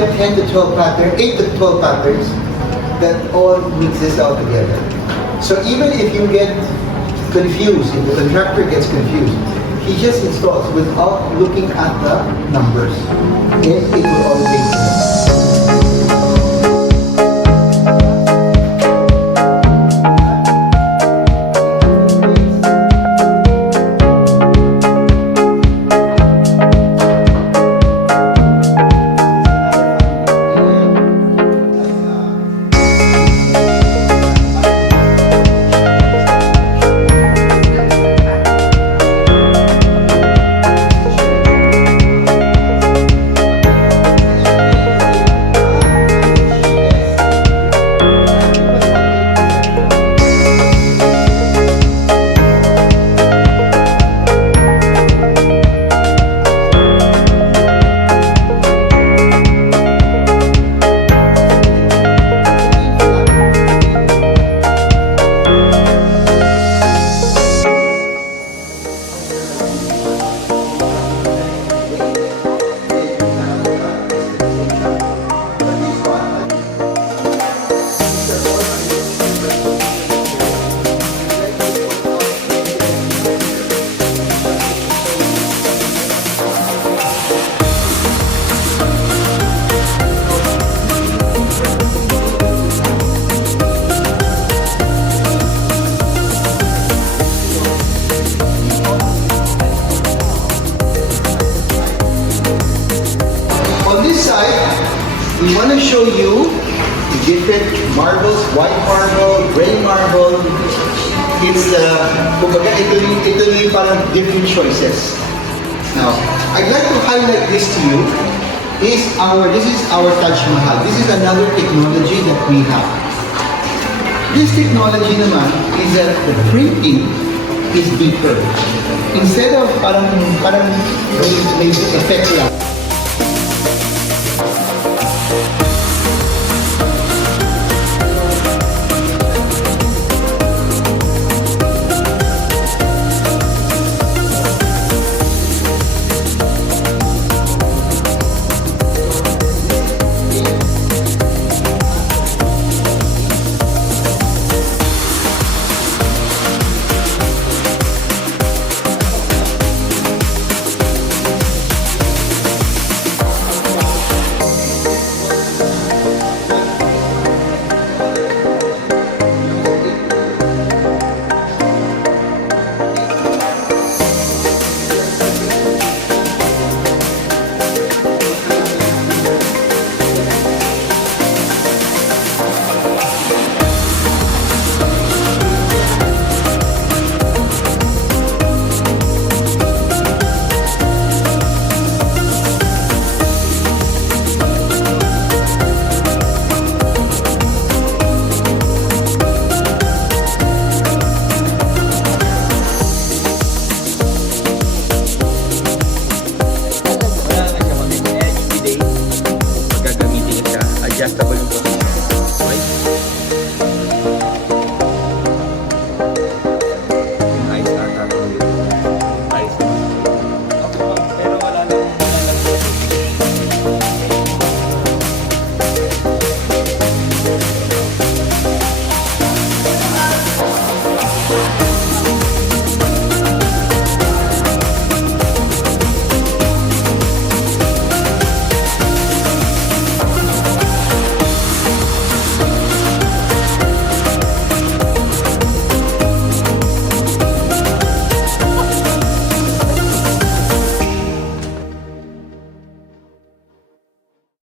get 10 to 12 patterns, 8 to 12 patterns that all mixes all together. So even if you get confused, if the contractor gets confused, he just installs without looking at the numbers. And it will all make sense. On this side, we want to show you the different marbles, white marble, gray marble. It's kumbaga ito yung parang different choices. Now, I'd like to highlight this to you. This is our Taj Mahal. This is another technology that we have. This technology naman is that the printing is deeper. Instead of parang may effect lang.